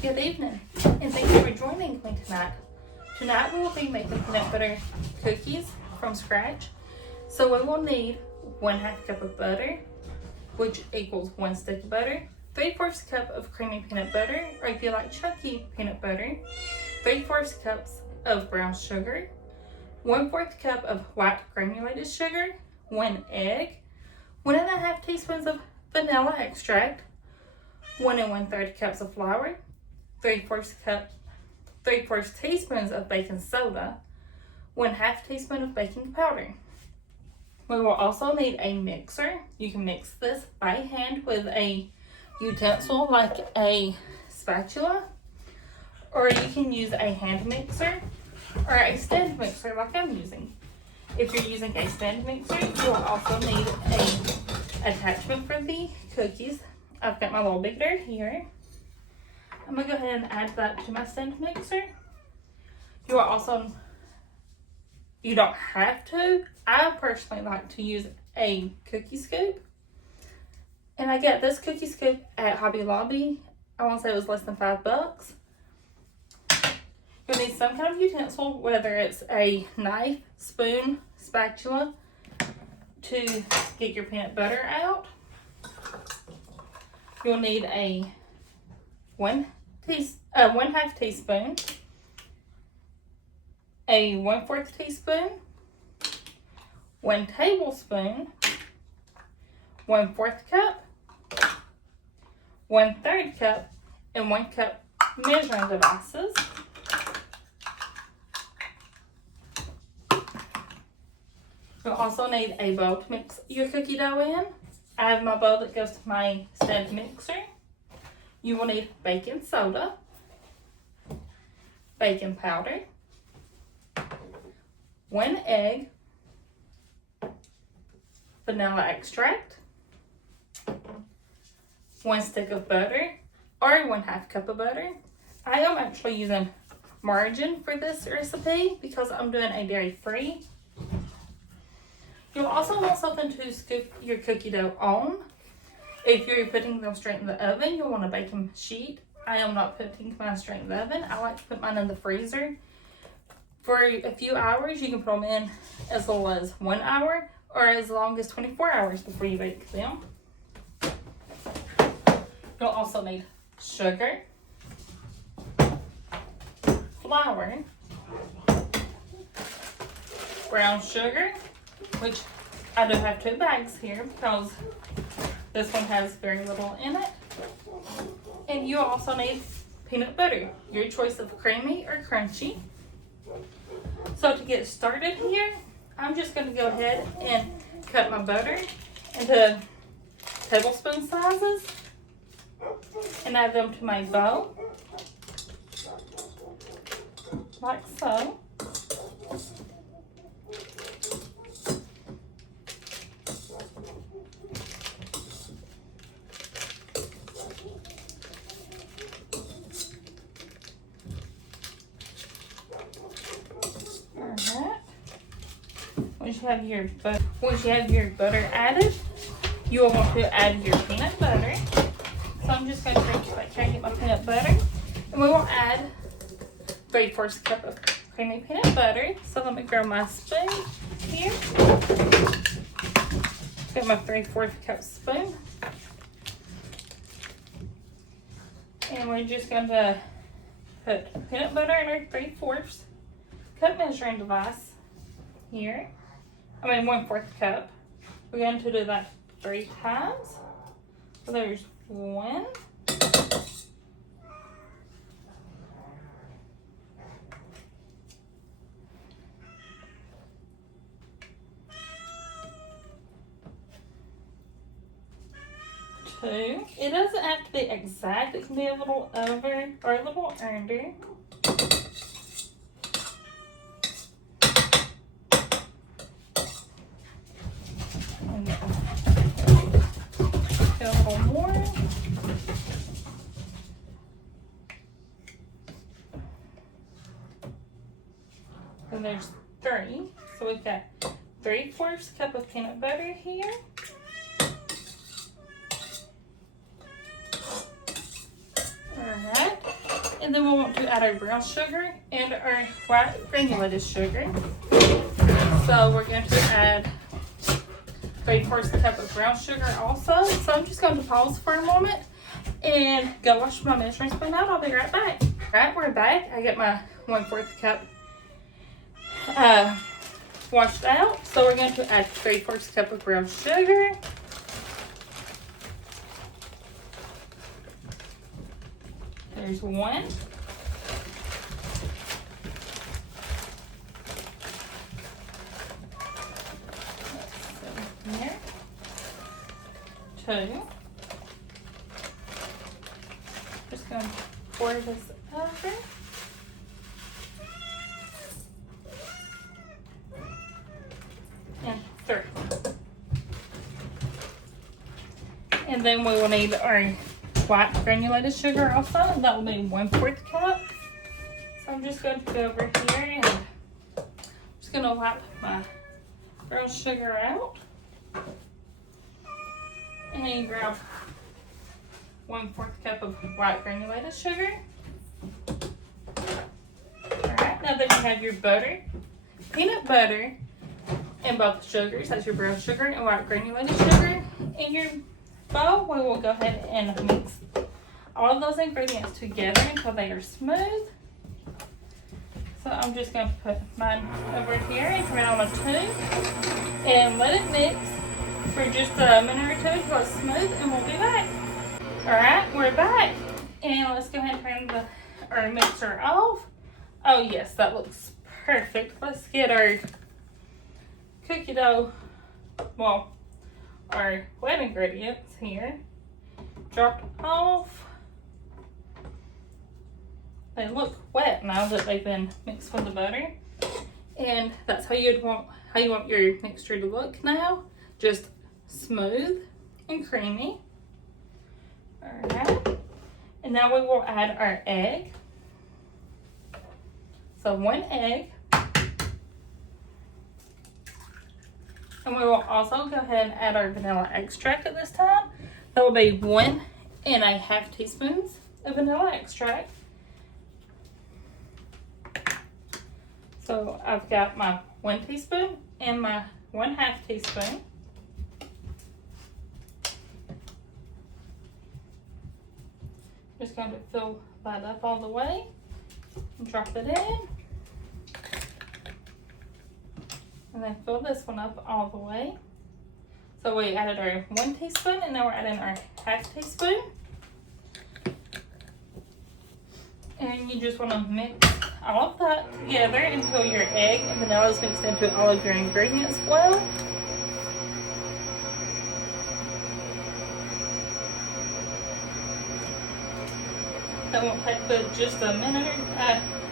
Good evening, and thank you for joining me tonight. Tonight we will be making peanut butter cookies from scratch. So we will need 1/2 cup of butter, which equals 1 stick of butter, 3/4 cup of creamy peanut butter, or if you like chunky peanut butter, 3/4 cups of brown sugar, 1/4 cup of white granulated sugar, 1 egg, 1 1/2 teaspoons of vanilla extract, 1 1/3 cups of flour, 3/4 teaspoons of baking soda, 1/2 teaspoon of baking powder. We will also need a mixer. You can mix this by hand with a utensil like a spatula, or you can use a hand mixer or a stand mixer like I'm using. If you're using a stand mixer, you will also need a attachment for the cookies. I've got my little beater here. I'm gonna go ahead and add that to my stand mixer. You don't have to. I personally like to use a cookie scoop. And I got this cookie scoop at Hobby Lobby. I want to say it was less than $5. You'll need some kind of utensil, whether it's a knife, spoon, spatula, to get your peanut butter out. You'll need a 1/2 teaspoon, a 1/4 teaspoon, 1 tablespoon, 1/4 cup, 1/3 cup, and 1 cup measuring devices. You'll also need a bowl to mix your cookie dough in. I have my bowl that goes to my stand mixer. You will need baking soda, baking powder, 1 egg, vanilla extract, 1 stick of butter, or 1/2 cup of butter. I am actually using margarine for this recipe because I'm doing a dairy-free. You'll also want something to scoop your cookie dough on. If you're putting them straight in the oven, you'll want a baking sheet. I am not putting mine straight in the oven. I like to put mine in the freezer for a few hours. You can put them in as little as 1 hour or as long as 24 hours before you bake them. You'll also need sugar, flour, brown sugar, which I do have 2 bags here because this one has very little in it. And you also need peanut butter, your choice of creamy or crunchy. So to get started here, I'm just going to go ahead and cut my butter into tablespoon sizes and add them to my bowl, like so. Once you have your butter added, you will want to add your peanut butter. So I'm just going to reach back here and get my peanut butter. And we will add 3/4 cup of creamy peanut butter. So let me grab my spoon here. Get my 3/4 cup spoon. And we're just going to put peanut butter in our 3/4 cup measuring device here. 1/4 cup. We're going to do that 3 times. So there's 1. Two. It doesn't have to be exact. It can be a little over or a little under. A little more. And there's 3. So we've got 3/4 cup of peanut butter here. Alright. And then we'll want to add our brown sugar and our white granulated sugar. So we're going to add 3/4 cup of brown sugar also. So I'm just going to pause for a moment and go wash my measuring spoon out. I'll be right back. Alright, we're back. I got my 1/4 cup washed out. So we're going to add 3/4 cup of brown sugar. There's one. There. Two. Just going to pour this over. And 3. And then we will need our white granulated sugar also. That will be 1/4 cup. So I'm just going to go over here and I'm just going to wipe my brown sugar out. And then you grab 1/4 cup of white granulated sugar. Alright, now that you have your butter, peanut butter, and both sugars, that's your brown sugar and white granulated sugar, in your bowl, we will go ahead and mix all of those ingredients together until they are smooth. So I'm just going to put mine over here and turn it on a 2 and let it mix for just a minute or 2 until it's smooth, and we'll be back. Alright, we're back. And let's go ahead and turn our mixer off. Oh yes, that looks perfect. Let's get our cookie dough, well, our wet ingredients here dropped off. They look wet now that they've been mixed with the butter, and that's how you want your mixture to look now, just smooth and creamy. All right, and now we will add our egg. So 1 egg, and we will also go ahead and add our vanilla extract at this time. That will be 1½ teaspoons of vanilla extract. So I've got my 1 teaspoon and my 1/2 teaspoon. Just going to fill that up all the way and drop it in. And then fill this one up all the way. So we added our 1 teaspoon and now we're adding our 1/2 teaspoon. And you just want to mix all of that together until your egg and vanilla is mixed into all of your ingredients well. That won't take but just a minute,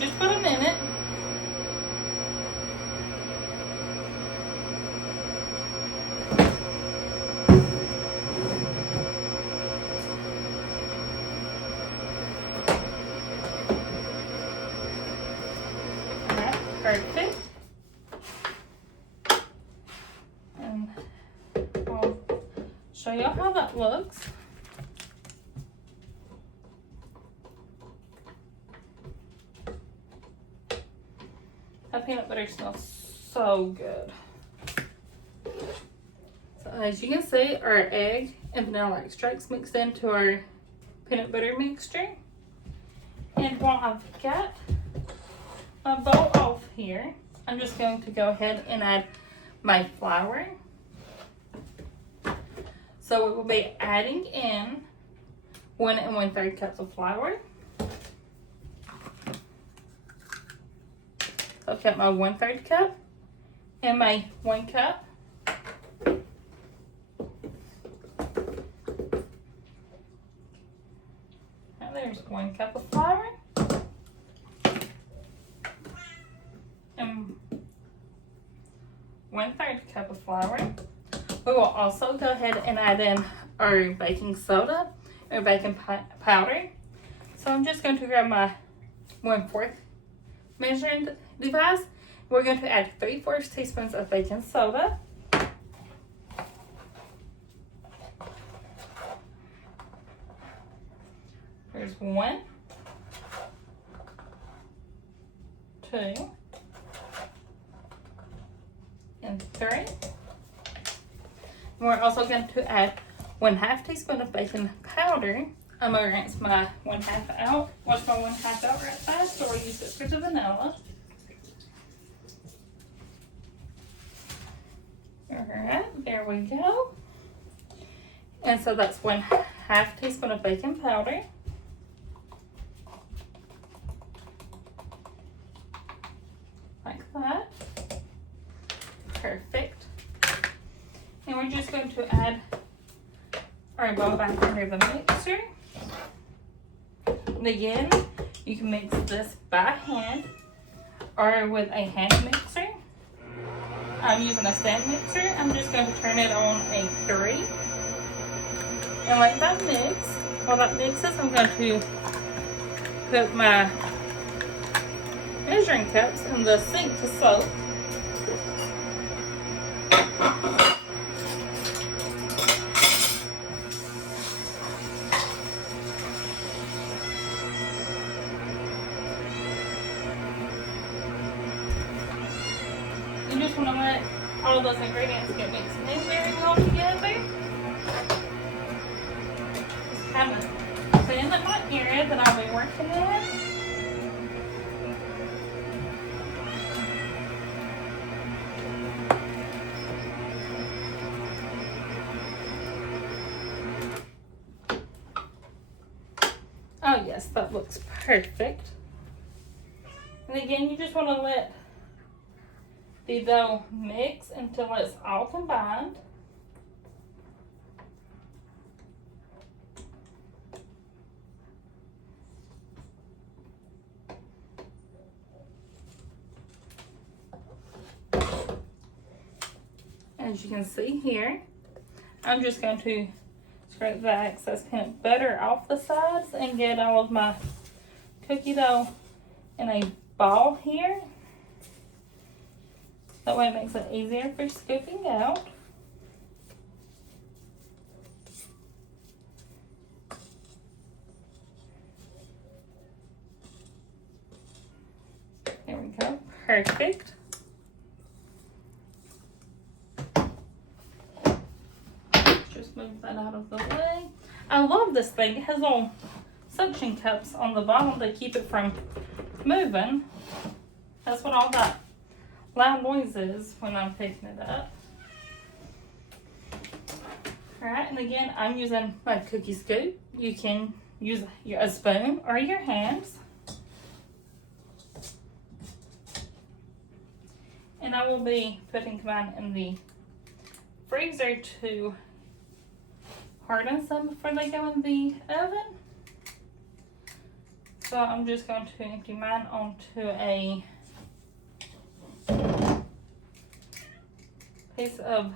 just about a minute. Perfect. And I'll show you how that looks. That peanut butter smells so good. So as you can see, our egg and vanilla extracts mixed into our peanut butter mixture. And while I've got my bowl off here, I'm just going to go ahead and add my flour. So we will be adding in 1 1/3 cups of flour. I've got my 1/3 cup and my 1 cup. And there's 1 cup of flour. And 1/3 cup of flour. We will also go ahead and add in our baking soda or baking powder. So I'm just going to grab my 1/4 measuring device. We're going to add 3/4 teaspoons of baking soda. There's 1. 2, and 3. We're also going to add 1/2 teaspoon of baking powder. I'm going to rinse my 1/2 out. Wash my 1/2 out right fast, or use it for the vanilla. Alright, there we go. And so that's 1/2 teaspoon of baking powder. Like that. Perfect. And we're just going to add our bowl back under the mixer. And again, you can mix this by hand or with a hand mixer. I'm using a stand mixer. I'm just going to turn it on a 3. And let that mix. While that mixes, I'm going to put my measuring cups in the sink to soak. You just want to let all of those ingredients get mixed in very well together. Just kind of clean up my area that I'll be working in. Oh yes, that looks perfect. And again, you just want to let the dough mix until it's all combined. As you can see here, I'm just going to scrape the excess peanut butter off the sides and get all of my cookie dough in a ball here. That way it makes it easier for scooping out. There we go, perfect. Just move that out of the way. I love this thing. It has little suction cups on the bottom to keep it from moving. That's what all that loud noise is when I'm picking it up. Alright, and again, I'm using my cookie scoop. You can use a spoon or your hands. And I will be putting mine in the freezer to harden some before they go in the oven. So I'm just going to empty mine onto a piece of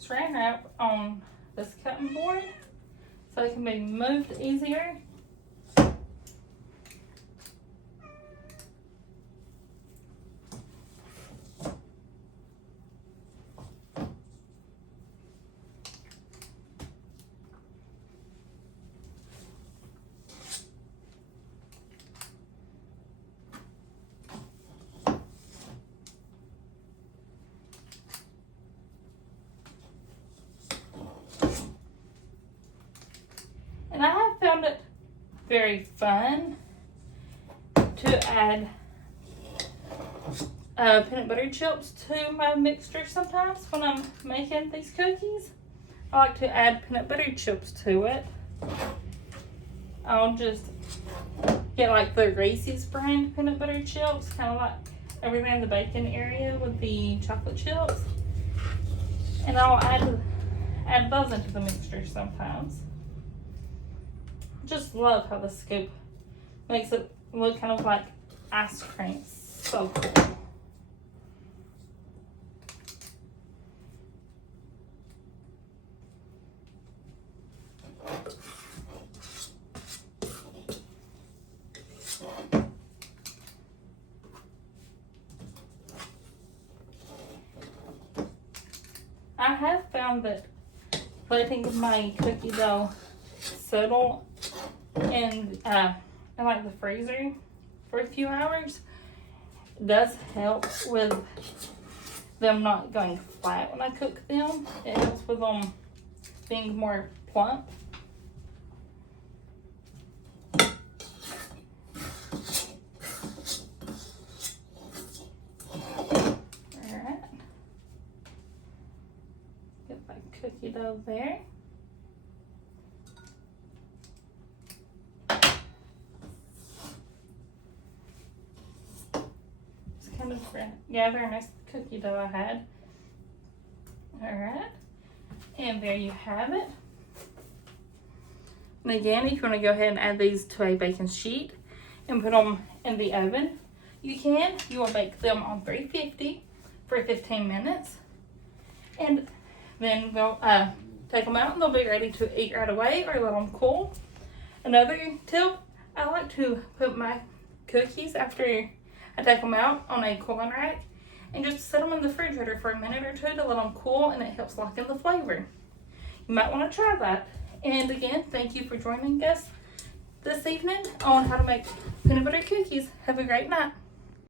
saran wrap on this cutting board so it can be moved easier. And I have found it very fun to add peanut butter chips to my mixture sometimes when I'm making these cookies. I like to add peanut butter chips to it. I'll just get like the Reese's brand peanut butter chips, kind of like everything in the bacon area with the chocolate chips. And I'll add those into the mixture sometimes. Just love how the scoop makes it look kind of like ice cream. So cool. I have found that letting my cookie dough settle in in like the freezer for a few hours, it does help with them not going flat when I cook them. It helps with them being more plump. Alright. Get my cookie dough there. Just kind of gather a nice cookie dough I had. Alright. And there you have it. And again, if you want to go ahead and add these to a baking sheet and put them in the oven, you can. You will bake them on 350 for 15 minutes. And then they'll take them out and they'll be ready to eat right away or let them cool. Another tip, I like to put my cookies after I take them out on a cooling rack and just set them in the refrigerator for a minute or two to let them cool, and it helps lock in the flavor. You might want to try that. And again, thank you for joining us this evening on how to make peanut butter cookies. Have a great night.